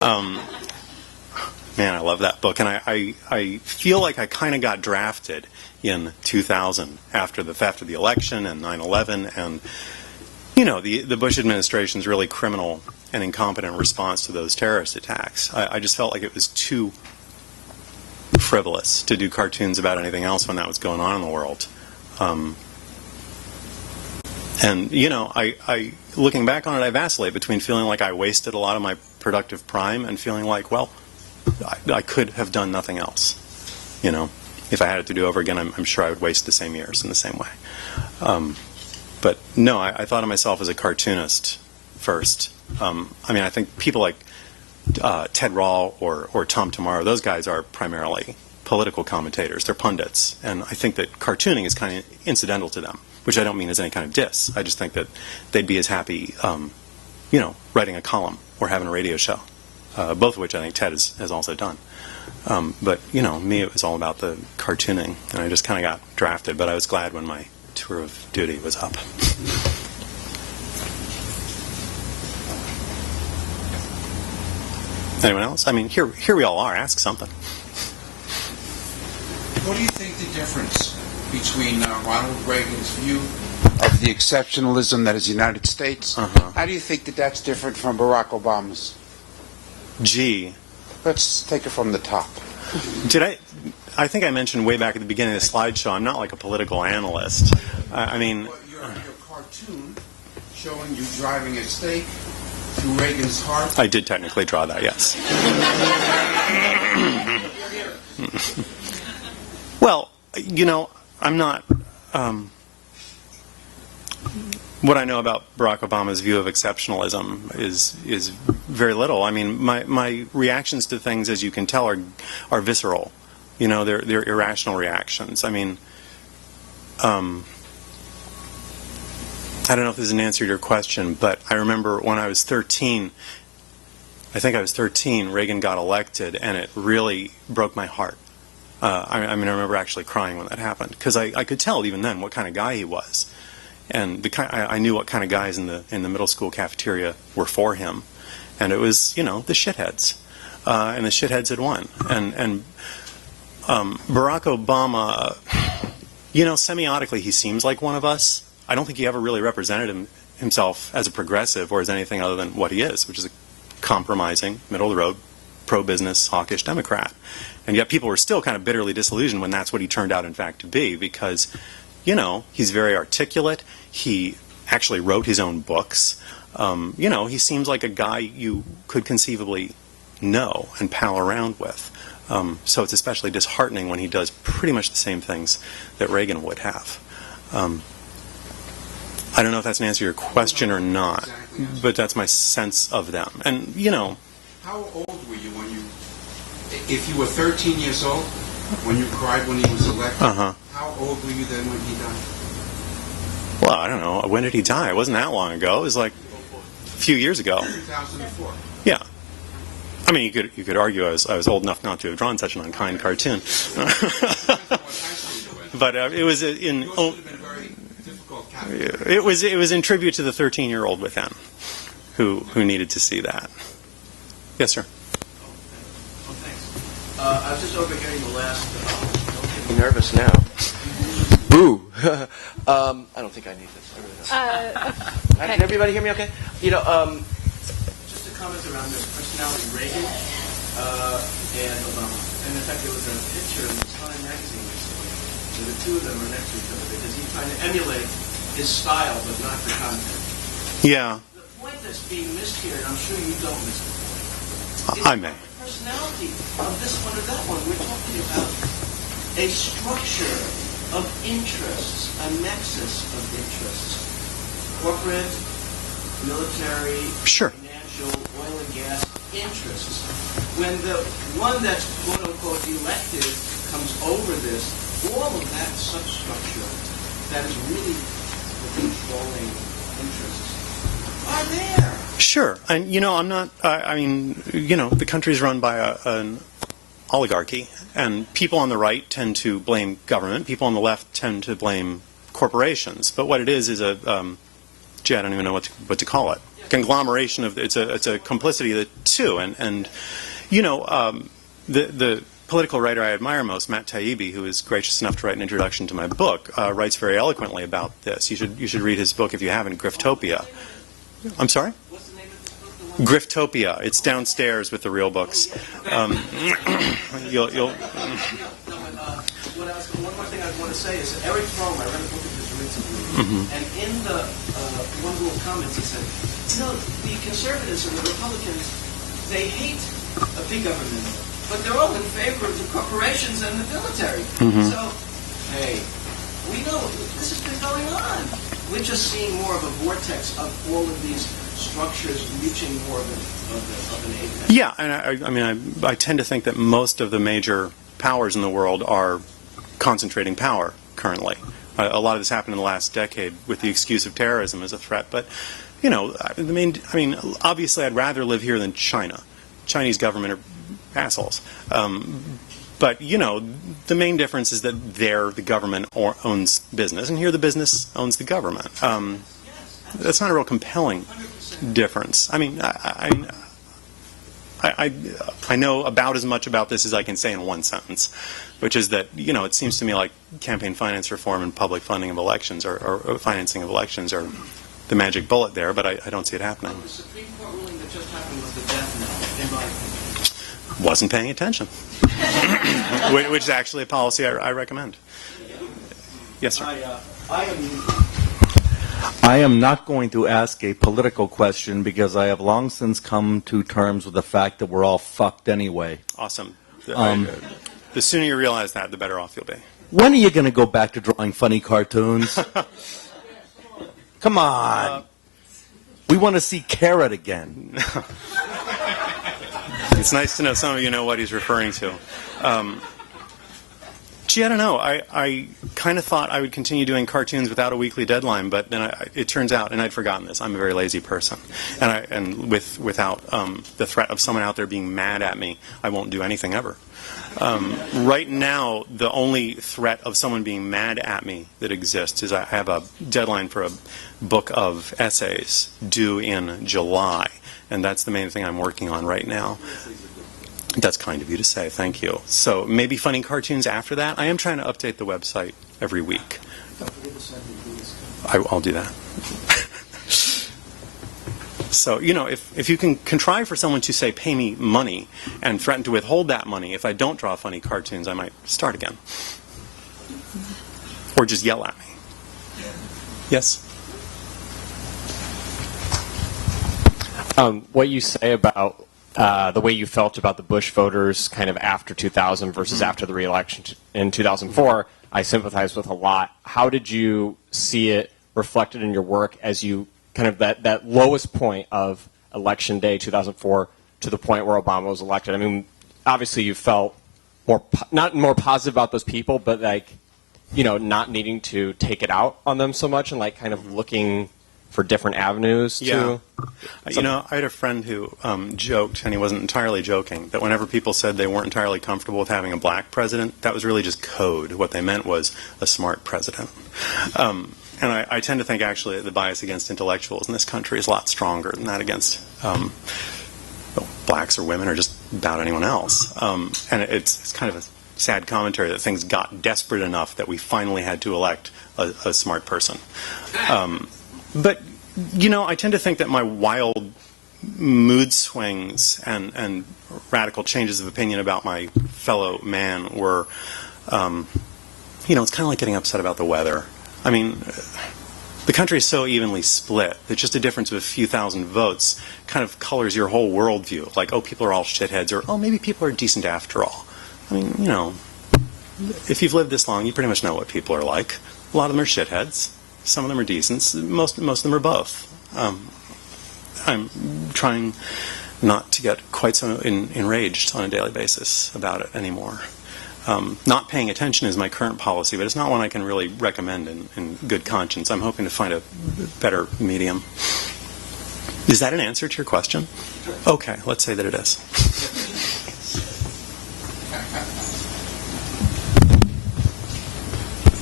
Man, I love that book, and I feel like I kind of got drafted in 2000 after the election and 9/11, and the Bush administration's really criminal and incompetent response to those terrorist attacks. I just felt like it was too frivolous to do cartoons about anything else when that was going on in the world. And I looking back on it, I vacillate between feeling like I wasted a lot of my productive prime and feeling like, well, I could have done nothing else. If I had it to do over again, I'm sure I would waste the same years in the same way. But no, I thought of myself as a cartoonist first. I think people like Ted Rall or Tom Tomorrow, those guys are primarily political commentators. They're pundits. And I think that cartooning is kind of incidental to them, which I don't mean as any kind of diss. I just think that they'd be as happy, writing a column or having a radio show, both of which I think Ted has also done. But, me, it was all about the cartooning, and I just kind of got drafted, but I was glad when my tour of duty was up. Anyone else? I mean, here we all are. Ask something. What do you think the difference between Ronald Reagan's view of the exceptionalism that is the United States? How do you think that that's different from Barack Obama's? Gee. Let's take it from the top. I think I mentioned way back at the beginning of the slideshow, I'm not like a political analyst. I mean... Your cartoon showing you driving a stake through Reagan's heart. I did technically draw that, yes. Well, I'm not... what I know about Barack Obama's view of exceptionalism is very little. I mean, my reactions to things, as you can tell, are visceral. They're irrational reactions. I mean, I don't know if this is an answer to your question, but I remember when I was 13, I think I was 13, Reagan got elected, and it really broke my heart. I remember actually crying when that happened, because I could tell even then what kind of guy he was. And I knew what kind of guys in the middle school cafeteria were for him. And it was, the shitheads. And the shitheads had won. And Barack Obama, semiotically he seems like one of us. I don't think he ever really represented himself as a progressive or as anything other than what he is, which is a compromising, middle-of-the-road, pro-business, hawkish Democrat. And yet people were still kind of bitterly disillusioned when that's what he turned out, in fact, to be, because, he's very articulate. He actually wrote his own books. He seems like a guy you could conceivably know and pal around with. So it's especially disheartening when he does pretty much the same things that Reagan would have. I don't know if that's an answer to your question or not, but that's my sense of them. And, How old were you if you were 13 years old, when you cried when he was elected? How old were you then when he died? Well, I don't know. When did he die? It wasn't that long ago. It was like a few years ago. 2004. Yeah. I mean, you could argue I was old enough not to have drawn such an unkind cartoon. But it was in... It was in tribute to the 13-year-old within, who needed to see that. Yes, sir. Oh, thanks. I was just overhearing the last. Don't get me nervous now. Boo. I don't think I need this. Okay. Can everybody hear me? Okay. Just a comment around the personality Reagan and Obama. And in fact, there was a picture in Time magazine recently where the two of them are next to each other because he's trying to emulate his style, but not the content. Yeah. The point that's being missed here, and I'm sure you don't miss the point, is I may. the personality of this one or that one. We're talking about a structure of interests, a nexus of interests. Corporate, military, Sure. financial, oil and gas interests. When the one that's quote-unquote elected comes over this, all of that substructure that is really controlling interests are there. Sure. And, I'm not, the country's run by an oligarchy, and people on the right tend to blame government, people on the left tend to blame corporations. But what it is a gee, I don't even know what to call it. Conglomeration of it's a complicity of the two, and you know, the political writer I admire most, Matt Taibbi, who is gracious enough to write an introduction to my book, writes very eloquently about this. You should read his book if you haven't, Griftopia. I'm sorry? What's the name of this book? The one Griftopia. It's downstairs with the real books. You'll one more thing I want to say is that Eric Fromm, I read a book of his recently, and in the one little comments he said, you know, the conservatives and the Republicans, they hate a big government, but they're all in favor of the corporations and the military. So, hey, we know this has been going on. We're just seeing more of a vortex of all of these structures reaching more of an apex. Yeah, and I mean, I tend to think that most of the major powers in the world are concentrating power currently. A lot of this happened in the last decade with the excuse of terrorism as a threat. But, you know, I mean, obviously I'd rather live here than China. Chinese government are assholes. But, you know, the main difference is that there the government owns business, and here the business owns the government. That's not a real compelling difference. I mean, I know about as much about this as I can say in one sentence, which is that, you know, it seems to me like campaign finance reform and public funding of elections or financing of elections are the magic bullet there, but I don't see it happening. The Supreme Court ruling that just happened was the death knell, in my opinion. Wasn't paying attention, which is actually a policy I recommend. Yes, sir. I am not going to ask a political question because I have long since come to terms with the fact that we're all fucked anyway. Awesome. The sooner you realize that, the better off you'll be. When are you going to go back to drawing funny cartoons? Come on. We want to see Carrot again. It's nice to know some of you know what he's referring to. Gee, I don't know. I kind of thought I would continue doing cartoons without a weekly deadline, but then it turns out, and I'd forgotten this, I'm a very lazy person. And without the threat of someone out there being mad at me, I won't do anything ever. Right now, the only threat of someone being mad at me that exists is I have a deadline for a book of essays due in July, and that's the main thing I'm working on right now. That's kind of you to say. Thank you. So maybe funny cartoons after that. I am trying to update the website every week. I'll do that. So, you know, if you can contrive for someone to say, pay me money, and threaten to withhold that money if I don't draw funny cartoons, I might start again. Or just yell at me. Yes? What you say about the way you felt about the Bush voters kind of after 2000 versus after the re-election in 2004, I sympathize with a lot. How did you see it reflected in your work as you kind of that lowest point of election day 2004 to the point where Obama was elected? I mean, obviously you felt not more positive about those people, but like, you know, not needing to take it out on them so much and like kind of looking for different avenues to... Yeah. You know, I had a friend who joked, and he wasn't entirely joking, that whenever people said they weren't entirely comfortable with having a black president, that was really just code. What they meant was a smart president. And I tend to think, actually, the bias against intellectuals in this country is a lot stronger than that against blacks or women or just about anyone else. And it's kind of a sad commentary that things got desperate enough that we finally had to elect a smart person. But, you know, I tend to think that my wild mood swings and radical changes of opinion about my fellow man were, you know, it's kind of like getting upset about the weather. I mean, the country is so evenly split that just a difference of a few thousand votes kind of colors your whole worldview. Like, oh, people are all shitheads, or, oh, maybe people are decent after all. I mean, you know, if you've lived this long, you pretty much know what people are like. A lot of them are shitheads. Some of them are decent. Most of them are both. I'm trying not to get quite so enraged on a daily basis about it anymore. Not paying attention is my current policy, but it's not one I can really recommend in good conscience. I'm hoping to find a better medium. Is that an answer to your question? Okay, let's say that it is.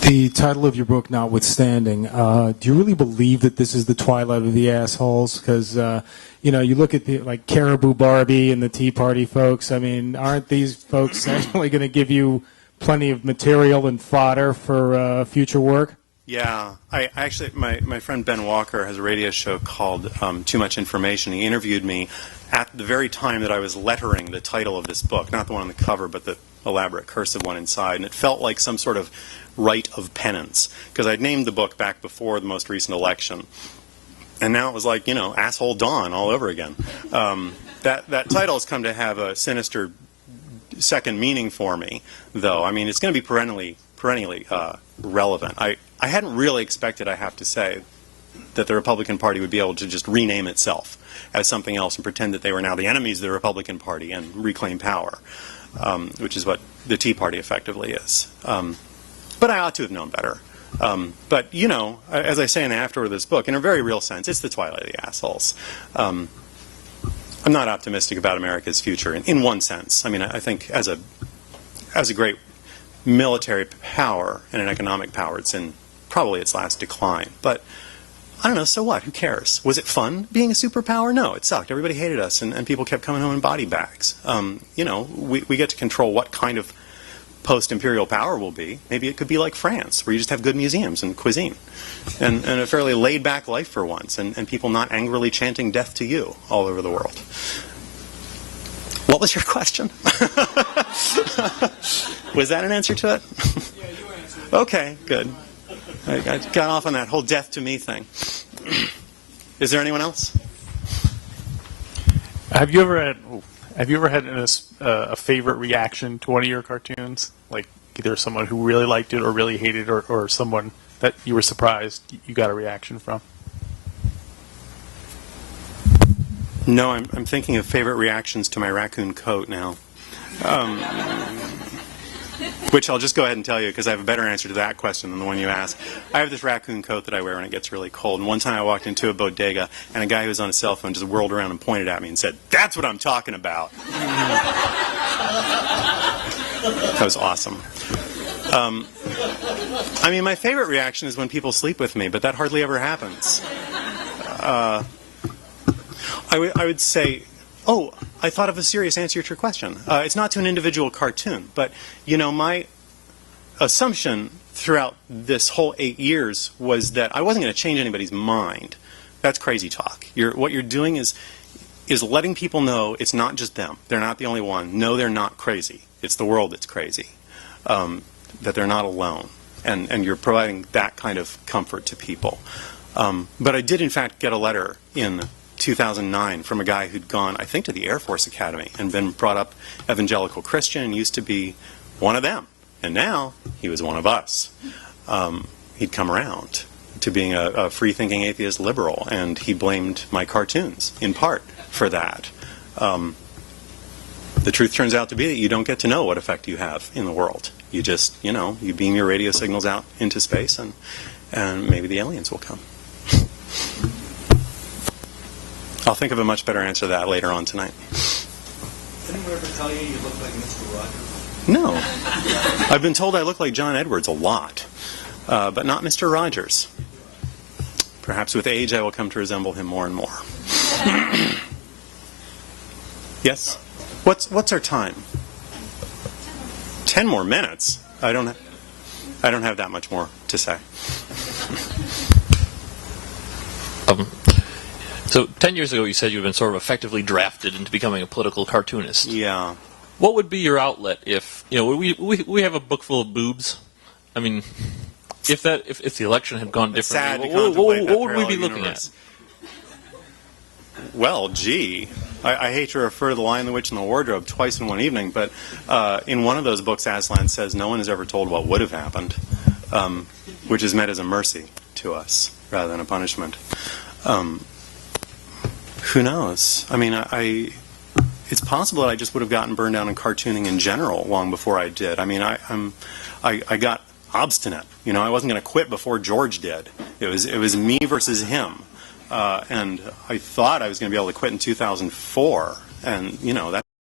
The title of your book notwithstanding, do you really believe that this is the twilight of the assholes? Because, you look at like Caribou Barbie and the Tea Party folks. I mean, aren't these folks actually going to give you plenty of material and fodder for future work? Yeah, I actually, my friend Ben Walker has a radio show called Too Much Information. He interviewed me at the very time that I was lettering the title of this book, not the one on the cover, but the elaborate cursive one inside, and it felt like some sort of rite of penance, because I'd named the book back before the most recent election, and now it was like, asshole Dawn all over again. That title has come to have a sinister second meaning for me, though. I mean, it's going to be perennially relevant. I hadn't really expected, I have to say, that the Republican Party would be able to just rename itself as something else and pretend that they were now the enemies of the Republican Party and reclaim power, which is what the Tea Party effectively is. But I ought to have known better. But, as I say in the afterword of this book, in a very real sense, it's the twilight of the assholes. I'm not optimistic about America's future in one sense. I mean, I think as a great military power and an economic power, it's in probably its last decline. But I don't know, so what? Who cares? Was it fun being a superpower? No, it sucked. Everybody hated us, and people kept coming home in body bags. We get to control what kind of post-imperial power will be. Maybe it could be like France, where you just have good museums and cuisine, and a fairly laid-back life for once, and people not angrily chanting death to you all over the world. What was your question? Was that an answer to it? Yeah, you answered. Okay, good. I got off on that whole death to me thing. Is there anyone else? Have you ever had a favorite reaction to one of your cartoons? Like either someone who really liked it or really hated it, or someone that you were surprised you got a reaction from? No, I'm thinking of favorite reactions to my raccoon coat now. Which I'll just go ahead and tell you because I have a better answer to that question than the one you asked. I have this raccoon coat that I wear when it gets really cold. And one time I walked into a bodega and a guy who was on a cell phone just whirled around and pointed at me and said, "That's what I'm talking about." That was awesome. I mean, my favorite reaction is when people sleep with me, but that hardly ever happens. I would say, oh, I thought of a serious answer to your question. It's not to an individual cartoon, but, my assumption throughout this whole 8 years was that I wasn't going to change anybody's mind. That's crazy talk. What you're doing is letting people know it's not just them. They're not the only one. No, they're not crazy. It's the world that's crazy. That they're not alone. And you're providing that kind of comfort to people. But I did, in fact, get a letter in 2009 from a guy who'd gone, I think, to the Air Force Academy and been brought up evangelical Christian and used to be one of them. And now he was one of us. He'd come around to being a free-thinking atheist liberal, and he blamed my cartoons, in part, for that. The truth turns out to be that you don't get to know what effect you have in the world. You just, you beam your radio signals out into space, and maybe the aliens will come. I'll think of a much better answer to that later on tonight. Did anyone ever tell you look like Mr. Rogers? No. I've been told I look like John Edwards a lot, but not Mr. Rogers. Perhaps with age I will come to resemble him more and more. Yes? What's our time? 10 more minutes? I don't have that much more to say. So 10 years ago, you said you'd been sort of effectively drafted into becoming a political cartoonist. Yeah. What would be your outlet if we have a book full of boobs? I mean, if the election had gone differently, what would we be looking at? Well, gee, I hate to refer to The Lion, the Witch, and the Wardrobe twice in one evening, but in one of those books, Aslan says no one is ever told what would have happened, which is meant as a mercy to us rather than a punishment. Who knows? I mean, it's possible that I just would have gotten burned out in cartooning in general long before I did. I mean, I got obstinate. I wasn't going to quit before George did. It was me versus him. And I thought I was going to be able to quit in 2004, and that